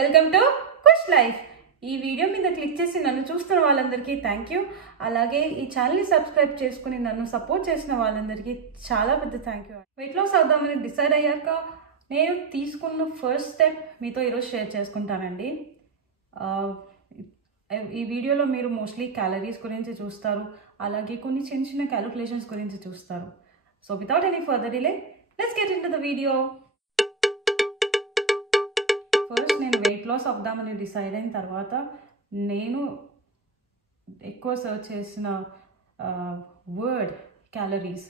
Welcome to Khush life. ఈ video మీద click చేసి నన్ను చూస్తున్న వాళ్ళందరికీ థ్యాంక్ యూ. అలాగే ఈ ఛానల్ని సబ్స్క్రైబ్ చేసుకుని నన్ను సపోర్ట్ చేసిన వాళ్ళందరికీ చాలా పెద్ద థ్యాంక్ యూ. వెయిట్ లాస్ అవుదామని డిసైడ్ అయ్యాక నేను తీసుకున్న ఫస్ట్ స్టెప్ మీతో ఈరోజు షేర్ చేసుకుంటానండి. ఈ వీడియోలో మీరు మోస్ట్లీ క్యాలరీస్ గురించి చూస్తారు, అలాగే కొన్ని చిన్న చిన్న క్యాలిక్యులేషన్స్ గురించి చూస్తారు. So without any further delay let's get in to the video. First నేను వెయిట్ లాస్ అవుదామని డిసైడ్ అయిన తర్వాత నేను ఎక్కువ సర్చ్ చేసిన వర్డ్ క్యాలరీస్.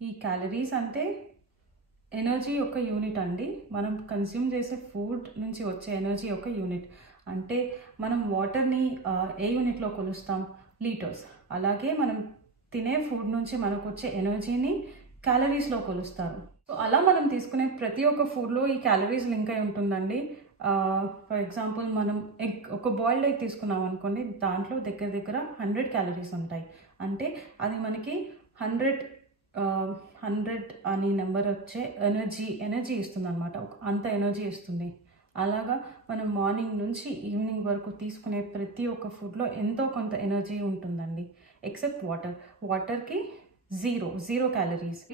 ఈ క్యాలరీస్ అంటే ఎనర్జీ యొక్క యూనిట్ అండి. మనం కన్స్యూమ్ చేసే ఫుడ్ నుంచి వచ్చే ఎనర్జీ యొక్క యూనిట్. అంటే మనం వాటర్ని ఏ యూనిట్లో కొలుస్తాం? లీటర్స్. అలాగే మనం తినే ఫుడ్ నుంచి మనకు వచ్చే ఎనర్జీని క్యాలరీస్లో కొలుస్తారు. సో అలా మనం తీసుకునే ప్రతి ఒక్క ఫుడ్లో ఈ క్యాలరీస్ లింక్ అయి ఉంటుందండి. ఫర్ ఎగ్జాంపుల్ మనం ఒక బాయిల్డ్ ఎగ్ తీసుకున్నాం అనుకోండి, దాంట్లో దగ్గర దగ్గర 100 క్యాలరీస్ ఉంటాయి. అంటే అది మనకి 100 అని నెంబర్ వచ్చే ఎనర్జీ ఇస్తుంది అనమాట. అంత ఎనర్జీ ఇస్తుంది. అలాగా మనం మార్నింగ్ నుంచి ఈవినింగ్ వరకు తీసుకునే ప్రతి ఒక్క ఫుడ్లో ఎంతో కొంత ఎనర్జీ ఉంటుందండి. ఎక్సెప్ట్ వాటర్కి జీరో క్యాలరీస్.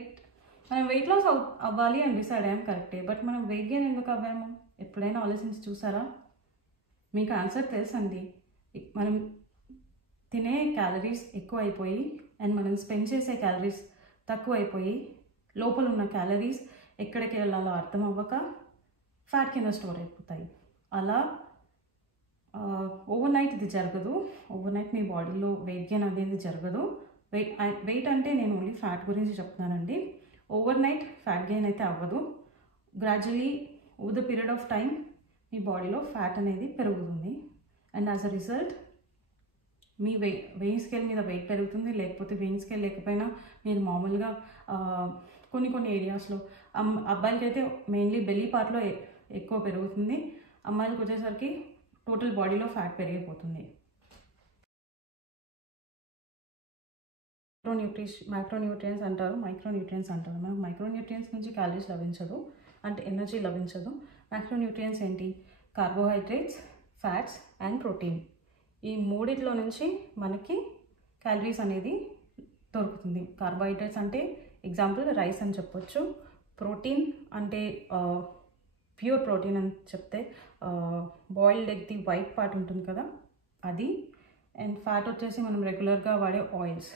మనం వెయిట్ లాస్ అవ్వాలి అని డిసైడ్ అయ్యాం కరెక్టే, బట్ మనం వెయిట్ గెయిన్ ఎందుకు అవ్వాము? ఎప్పుడైనా ఆలోచించి చూసారా? మీకు ఆన్సర్ తెలుసండి. మనం తినే క్యాలరీస్ ఎక్కువ అయిపోయి అండ్ మనం స్పెండ్ చేసే క్యాలరీస్ తక్కువ అయిపోయి లోపల ఉన్న క్యాలరీస్ ఎక్కడికి వెళ్ళాలో అర్థం అవ్వక ఫ్యాట్ కింద స్టోర్ అయిపోతాయి. అలా ఓవర్ నైట్ ఇది జరగదు. ఓవర్ నైట్ మీ బాడీలో వెయిట్ గెయిన్ అనేది జరగదు. వెయిట్ అంటే నేను ఓన్లీ ఫ్యాట్ గురించి చెప్తున్నానండి. ఓవర్ నైట్ ఫ్యాట్ గెయిన్ అయితే అవ్వదు. Gradually over the period of time మీ బాడీలో ఫ్యాట్ అనేది పెరుగుతుంది. అండ్ యాజ్ అ రిజల్ట్ మీ వెయింగ్ స్కేల్ మీద వెయిట్ పెరుగుతుంది. లేకపోతే వెయింగ్ స్కేల్ లేకపోయినా మీరు మామూలుగా కొన్ని ఏరియాస్లో అబ్బాయిలకి అయితే మెయిన్లీ బెల్లీ పార్ట్లో ఎక్కువ పెరుగుతుంది. అమ్మాయిలకు వచ్చేసరికి టోటల్ బాడీలో ఫ్యాట్ పెరిగిపోతుంది. మైక్రోన్యూట్రియన్స్ అంటారు, మైక్రోన్యూట్రియన్స్ అంటారు. మనకు మైక్రోన్యూట్రియన్స్ నుంచి క్యాలరీస్ లభించదు, అంటే ఎనర్జీ లభించదు. మైక్రోన్యూట్రియన్స్ ఏంటి? Carbohydrates, fats and protein. ఈ మూడిట్లో నుంచి మనకి క్యాలరీస్ అనేది దొరుకుతుంది. కార్బోహైడ్రేట్స్ అంటే ఎగ్జాంపుల్ రైస్ అని చెప్పొచ్చు. ప్రోటీన్ అంటే ప్యూర్ ప్రోటీన్ అని చెప్తే బాయిల్డ్ ఎగ్ది వైట్ పార్ట్ ఉంటుంది కదా, అది. అండ్ ఫ్యాట్ వచ్చేసి మనం రెగ్యులర్గా వాడే ఆయిల్స్.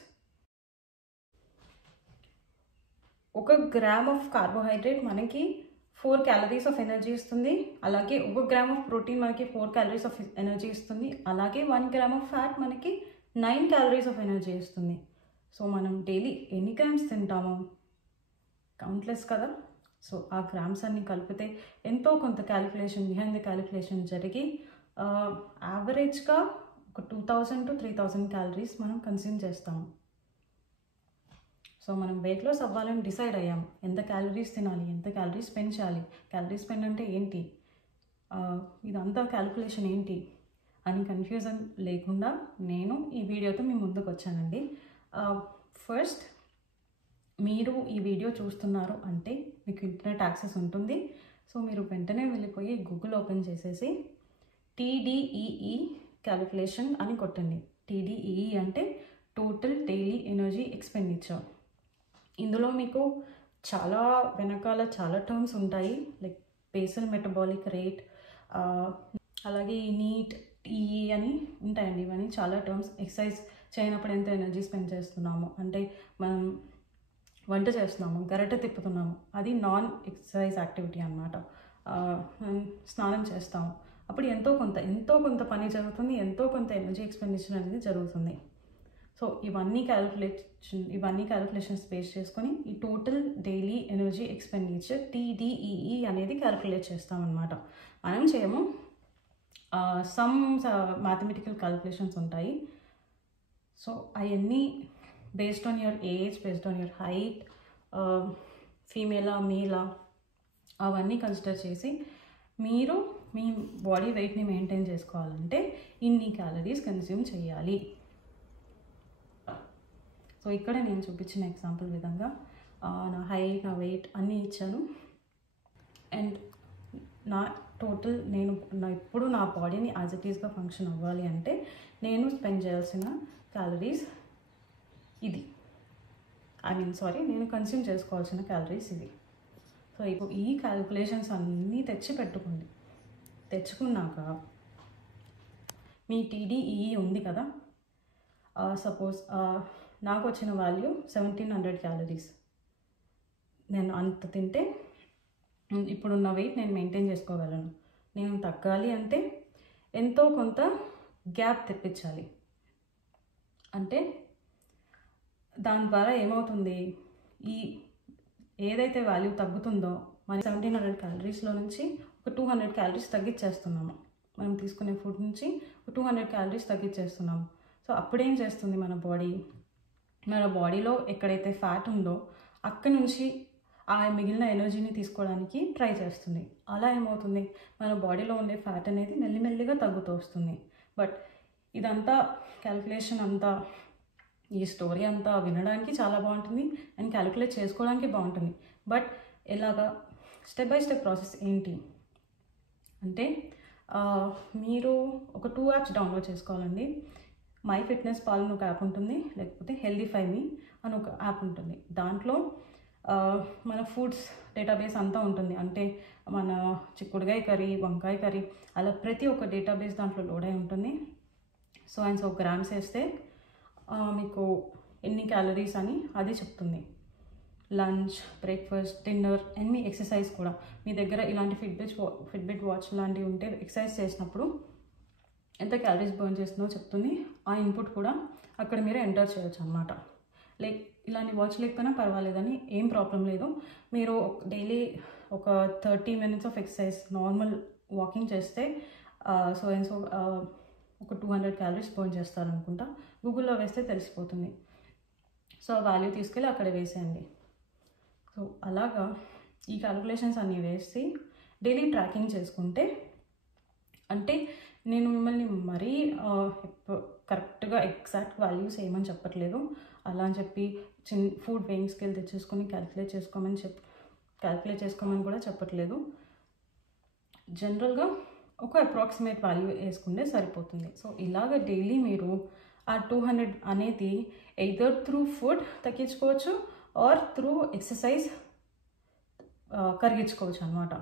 1 గ్రామ్ ఆఫ్ కార్బోహైడ్రేట్ మనకి 4 క్యాలరీస్ ఆఫ్ ఎనర్జీ ఇస్తుంది. అలాగే 1 గ్రామ్ ఆఫ్ ప్రోటీన్ మనకి 4 క్యాలరీస్ ఆఫ్ ఎనర్జీ ఇస్తుంది. అలాగే 1 గ్రామ్ ఆఫ్ ఫ్యాట్ మనకి 9 క్యాలరీస్ ఆఫ్ ఎనర్జీ ఇస్తుంది. సో మనం డైలీ ఎన్ని గ్రామ్స్ తింటాము? కౌంట్లెస్ కదా. సో ఆ గ్రామ్స్ అన్ని కలిపితే ఎంతో కొంత క్యాలిక్యులేషన్, బిహైండ్ ద క్యాలిక్యులేషన్ జరిగి యావరేజ్గా ఒక 2000 to 3000 క్యాలరీస్ మనం కన్స్యూమ్ చేస్తాము. సో మనం వెయిట్ లాస్ అవ్వాలని డిసైడ్ అయ్యాము. ఎంత క్యాలరీస్ తినాలి, ఎంత క్యాలరీస్ స్పెండ్ చేయాలి, క్యాలరీస్ స్పెండ్ అంటే ఏంటి, ఇదంతా క్యాలిక్యులేషన్ ఏంటి అని కన్ఫ్యూజన్ లేకుండా నేను ఈ వీడియోతో మీ ముందుకు వచ్చానండి. ఫస్ట్, మీరు ఈ వీడియో చూస్తున్నారు అంటే మీకు ఇంటర్నెట్ యాక్సెస్ ఉంటుంది. సో మీరు వెంటనే వెళ్ళిపోయి గూగుల్ ఓపెన్ చేసేసి TDEE క్యాలిక్యులేషన్ అని కొట్టండి. TDEE అంటే టోటల్ డైలీ ఎనర్జీ ఎక్స్పెండిచర్. ఇందులో మీకు వెనకాల చాలా టర్మ్స్ ఉంటాయి. లైక్ బేసల్ మెటబాలిక్ రేట్, అలాగే నీట్, TE అని ఉంటాయండి. ఇవన్నీ చాలా టర్మ్స్. ఎక్సర్సైజ్ చేయనప్పుడు ఎంత ఎనర్జీ స్పెండ్ చేస్తున్నాము, అంటే మనం వంట చేస్తున్నాము, గరిటె తిప్పుతున్నాము, అది నాన్ ఎక్సర్సైజ్ యాక్టివిటీ అనమాట. స్నానం చేస్తాము, అప్పుడు ఎంతో కొంత పని జరుగుతుంది, ఎంతో కొంత ఎనర్జీ ఎక్స్పెండిచర్ అనేది జరుగుతుంది. సో ఇవన్నీ క్యాలిక్యులేషన్స్ బేస్ చేసుకొని ఈ total daily energy expenditure TDEE అనేది క్యాలిక్యులేట్ చేస్తామన్నమాట. మనం చేయము, సమ్ మ్యాథమెటికల్ క్యాలిక్యులేషన్స్ ఉంటాయి. సో అవన్నీ based on your age, based on your height, ఫీమేలా మేలా, అవన్నీ కన్సిడర్ చేసి మీరు మీ బాడీ వెయిట్ని మెయింటైన్ చేసుకోవాలంటే ఇన్ని క్యాలరీస్ కన్స్యూమ్ చేయాలి. సో ఇక్కడ నేను చూపించిన ఎగ్జాంపుల్ విధంగా నా హైట్, నా వెయిట్ అన్నీ ఇచ్చాను. అండ్ టోటల్ నేను ఇప్పుడు నా బాడీని యాజ్ ఇట్ ఈస్గా ఫంక్షన్ అవ్వాలి అంటే నేను స్పెండ్ చేయాల్సిన క్యాలరీస్ ఇది, నేను కన్స్యూమ్ చేసుకోవాల్సిన క్యాలరీస్ ఇది. సో ఇప్పుడు ఈ క్యాలిక్యులేషన్స్ అన్నీ తెచ్చుకున్నాక మీ TDEE ఉంది కదా, సపోజ్ నాకు వచ్చిన వాల్యూ 1700 క్యాలరీస్. నేను అంత తింటే ఇప్పుడున్న వెయిట్ నేను మెయింటైన్ చేసుకోగలను. నేను తగ్గాలి అంటే ఎంతో కొంత గ్యాప్ తెప్పించాలి. అంటే దాని ద్వారా ఏమవుతుంది, ఈ ఏదైతే వాల్యూ తగ్గుతుందో మన 1700 క్యాలరీస్లో నుంచి ఒక 200 క్యాలరీస్ తగ్గించేస్తున్నాము. మనం తీసుకునే ఫుడ్ నుంచి 200 క్యాలరీస్ తగ్గించేస్తున్నాము. సో అప్పుడేం చేస్తుంది మన బాడీలో ఎక్కడైతే ఫ్యాట్ ఉందో అక్కడి నుంచి ఆ మిగిలిన ఎనర్జీని తీసుకోవడానికి ట్రై చేస్తుంది. అలా ఏమవుతుంది, మన బాడీలో ఉండే ఫ్యాట్ అనేది మెల్లిమెల్లిగా తగ్గుతూ వస్తుంది. బట్ ఇదంతా క్యాలిక్యులేషన్ అంతా, ఈ స్టోరీ అంతా వినడానికి చాలా బాగుంటుంది అండ్ క్యాలిక్యులేట్ చేసుకోవడానికి బాగుంటుంది. బట్ ఎలాగా స్టెప్ బై స్టెప్ ప్రాసెస్ ఏంటి అంటే, మీరు ఒక 2 యాప్స్ డౌన్లోడ్ చేసుకోవాలండి. MyFitnessPal అని ఒక యాప్ ఉంటుంది, లేకపోతే Healthify.me అని ఒక యాప్ ఉంటుంది. దాంట్లో మన ఫుడ్స్ డేటాబేస్ అంతా ఉంటుంది. అంటే మన చిక్కుడుకాయ కర్రీ, వంకాయ కర్రీ, అలా ప్రతి ఒక్క డేటాబేస్ దాంట్లో లోడ్ అయి ఉంటుంది. సో గ్రామ్స్ వేస్తే మీకు ఎన్ని క్యాలరీస్ అని అది చెప్తుంది. Lunch, breakfast, dinner and me exercise కూడా. మీ దగ్గర ఇలాంటి ఫిట్బిట్ వాచ్ లాంటివి ఉంటే ఎక్సర్సైజ్ చేసినప్పుడు ఎంత క్యాలరీస్ బర్న్ చేస్తుందో చెప్తుంది. ఆ ఇన్పుట్ కూడా అక్కడ మీరు ఎంటర్ చేయొచ్చు అనమాట. ఇలాంటి వాచ్ లేకపోయినా పర్వాలేదని, ఏం ప్రాబ్లం లేదు. మీరు డైలీ ఒక 30 minutes of exercise, normal walking చేస్తే ఒక 200 క్యాలరీస్ బర్న్ చేస్తారనుకుంటా. గూగుల్లో వేస్తే తెలిసిపోతుంది. సో ఆ వాల్యూ తీసుకెళ్ళి అక్కడ వేసేయండి. సో అలాగా ఈ క్యాలిక్యులేషన్స్ అన్నీ వేసి డైలీ ట్రాకింగ్ చేసుకుంటే, అంటే నేను మిమ్మల్ని మరీ కరెక్ట్గా ఎగ్జాక్ట్ వాల్యూస్ ఏమని చెప్పట్లేదు. అలా అని చెప్పి ఫుడ్ వెయింగ్ స్కేల్ తెచ్చేసుకొని క్యాలిక్యులేట్ చేసుకోమని కూడా చెప్పట్లేదు. జనరల్గా ఒక అప్రాక్సిమేట్ వాల్యూ వేసుకుంటే సరిపోతుంది. సో ఇలాగ డైలీ మీరు ఆ 200 అనేది ఎయిదర్ త్రూ ఫుడ్ తగ్గించుకోవచ్చు ఆర్ త్రూ ఎక్సర్సైజ్ కరిగించుకోవచ్చు అనమాట.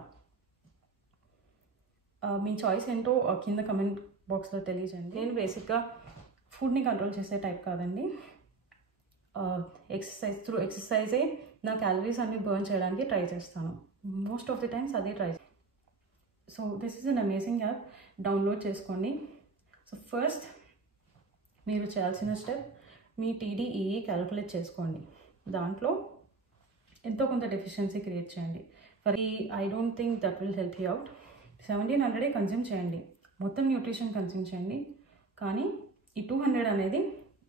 మీ చాయిస్ ఏంటో కింద కమెంట్ బాక్స్లో తెలియజేయండి. నేను బేసిక్గా ఫుడ్ని కంట్రోల్ చేసే టైప్ కాదండి. ఎక్సర్సైజే నా క్యాలరీస్ అన్ని బర్న్ చేయడానికి ట్రై చేస్తాను. మోస్ట్ ఆఫ్ ది టైమ్స్ అదే try. So this is an amazing app, download చేసుకోండి. సో ఫస్ట్ మీరు చేయాల్సిన స్టెప్, మీ TDEE క్యాలిక్యులేట్ చేసుకోండి. దాంట్లో ఎంతో కొంత డెఫిషియన్సీ క్రియేట్ చేయండి. I don't think that will help you out. 1700 consume చేయండి, మొత్తం న్యూట్రిషన్ కన్జ్యూమ్ చేయండి, కానీ ఈ 200 అనేది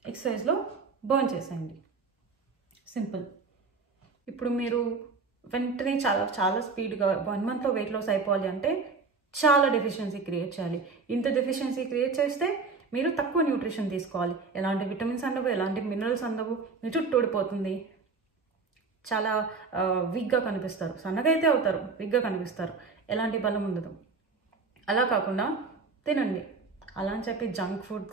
ఎక్సర్సైజ్లో బర్న్ చేసేయండి. సింపుల్. ఇప్పుడు మీరు వెంటనే చాలా స్పీడ్గా 1 monthలో వెయిట్ లాస్ అయిపోవాలి అంటే చాలా డెఫిషియన్సీ క్రియేట్ చేయాలి. ఇంత డెఫిషియన్సీ క్రియేట్ చేస్తే మీరు తక్కువ న్యూట్రిషన్ తీసుకోవాలి. ఎలాంటి విటమిన్స్ అందవు, ఎలాంటి మినరల్స్ అందవు, మీ చుట్టూ ఊడిపోతుంది, చాలా వీక్గా కనిపిస్తారు. సన్నగా అయితే అవుతారు, వీక్గా కనిపిస్తారు, ఎలాంటి బలం ఉండదు. అలా కాకుండా తినండి. అలా అని చెప్పి జంక్ ఫుడ్,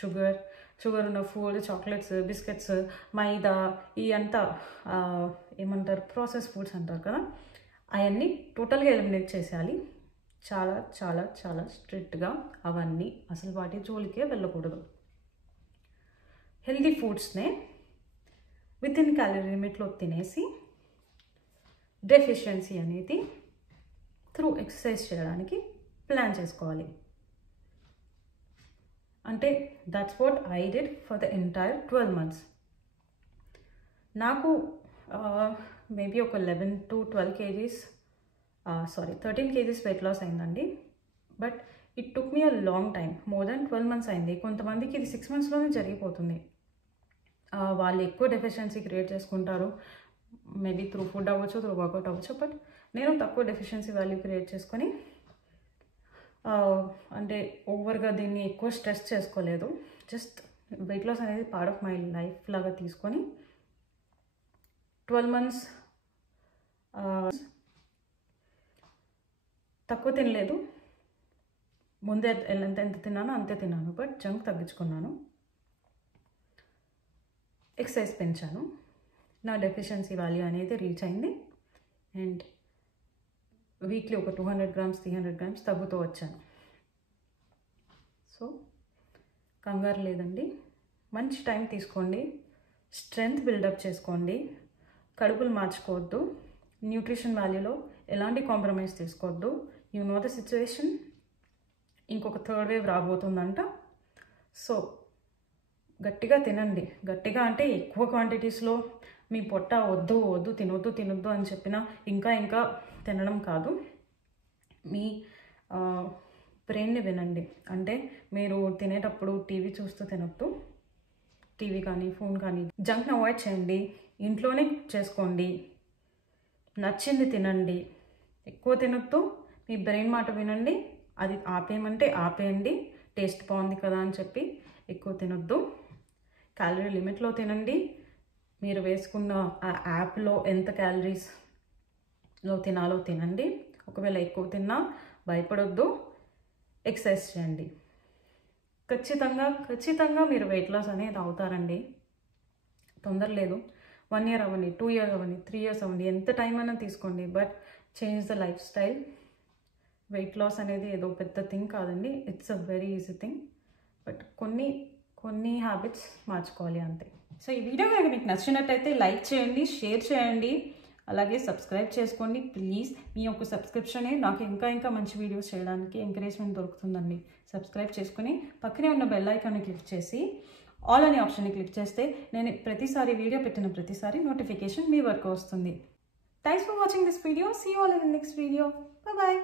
షుగర్ ఉన్న ఫుడ్, చాక్లెట్స్, బిస్కెట్స్, మైదా, ఈ అంతా ఏమంటారు ప్రాసెస్ ఫుడ్స్ అంటారు కదా, అవన్నీ టోటల్గా ఎలిమినేట్ చేసేయాలి. చాలా చాలా చాలా స్ట్రిక్ట్గా అవన్నీ అసలు వాటి జోలికే వెళ్ళకూడదు. హెల్తీ ఫుడ్స్నే వితిన్ క్యాలరీ లిమిట్లో తినేసి డెఫిషియన్సీ అనేది త్రూ ఎక్సర్సైజ్ చేయడానికి ప్లాన్ చేసుకోవాలి. అంటే that's what I did for the entire 12 months. నాకు మేబీ ఒక 11 to 12 kgs 13 kgs weight loss అయిందండి. But it took me a long time, more than 12 months అయింది. కొంతమందికి ఇది 6 monthsలోనే జరిగిపోతుంది. వాళ్ళు ఎక్కువ డెఫిషియన్సీ క్రియేట్ చేసుకుంటారు, మేబీ త్రూ ఫుడ్ అవ్వచ్చు, త్రూ వర్కౌట్ అవ్వచ్చు. బట్ నేను తక్కువ డెఫిషియన్సీ వాల్యూ క్రియేట్ చేసుకొని, అంటే ఓవర్గా దీన్ని ఎక్కువ స్ట్రెస్ చేసుకోలేదు. జస్ట్ వెయిట్ లాస్ అనేది పార్ట్ ఆఫ్ మై లైఫ్ లాగా తీసుకొని 12 months తక్కువ తినలేదు, ముందే ఎంత తిన్నానో అంతే తిన్నాను, బట్ జంక్ తగ్గించుకున్నాను. ఎక్సర్సైజ్ పెంచాను, నా డెఫిషియన్సీ వాల్యూ అనేది రీచ్ అయింది. అండ్ వీక్లీ ఒక 200 grams 300 grams తగ్గుతూ వచ్చాను. సో కంగారు లేదండి, మంచి టైం తీసుకోండి, స్ట్రెంగ్త్ బిల్డప్ చేసుకోండి, కడుపులు మార్చుకోవద్దు, న్యూట్రిషన్ వాల్యూలో ఎలాంటి కాంప్రమైజ్ తీసుకోవద్దు. యు నో ద సిచ్యువేషన్, ఇంకొక థర్డ్ వేవ్ రాబోతుందంట. సో గట్టిగా తినండి, గట్టిగా అంటే ఎక్కువ క్వాంటిటీస్లో మీ పొట్ట వద్దు తినొద్దు అని చెప్పినా ఇంకా తినడం కాదు. మీ బ్రెయిన్ని వినండి. అంటే మీరు తినేటప్పుడు టీవీ చూస్తూ తినొద్దు, టీవీ కానీ ఫోన్ కానీ. జంక్ని అవాయిడ్ చేయండి, ఇంట్లోనే చేసుకోండి, నచ్చింది తినండి, ఎక్కువ తినొద్దు. మీ బ్రెయిన్ మాట వినండి, అది ఆపేయమంటే ఆపేయండి. టేస్ట్ బాగుంది కదా అని చెప్పి ఎక్కువ తినొద్దు. క్యాలరీ లిమిట్లో తినండి. మీరు వేసుకున్న ఆ యాప్లో ఎంత క్యాలరీస్లో తినాలో తినండి. ఒకవేళ ఎక్కువ తిన్నా భయపడొద్దు, ఎక్సర్సైజ్ చేయండి. ఖచ్చితంగా మీరు వెయిట్ లాస్ అనేది అవుతారండి. తొందర లేదు. 1 year అవ్వండి, 2 years అవ్వండి, 3 years అవ్వండి, ఎంత టైం అయినా తీసుకోండి. But change the lifestyle. Weight loss అనేది ఏదో పెద్ద థింగ్ కాదండి, it's a very easy thing. But కొన్ని హ్యాబిట్స్ మార్చుకోవాలి అంతే. సో ఈ వీడియో కనుక మీకు నచ్చినట్టయితే లైక్ చేయండి, షేర్ చేయండి, అలాగే సబ్స్క్రైబ్ చేసుకోండి ప్లీజ్. మీ యొక్క సబ్స్క్రిప్షనే నాకు ఇంకా మంచి వీడియోస్ చేయడానికి ఎంకరేజ్మెంట్ దొరుకుతుందండి. సబ్స్క్రైబ్ చేసుకుని పక్కనే ఉన్న బెల్ ఐకాన్ని క్లిక్ చేసి ఆల్ అనే ఆప్షన్ని క్లిక్ చేస్తే నేను ప్రతిసారి వీడియో పెట్టిన ప్రతిసారి నోటిఫికేషన్ మీ వరకు వస్తుంది. Thanks for watching this video. See you all in the next video. Bye.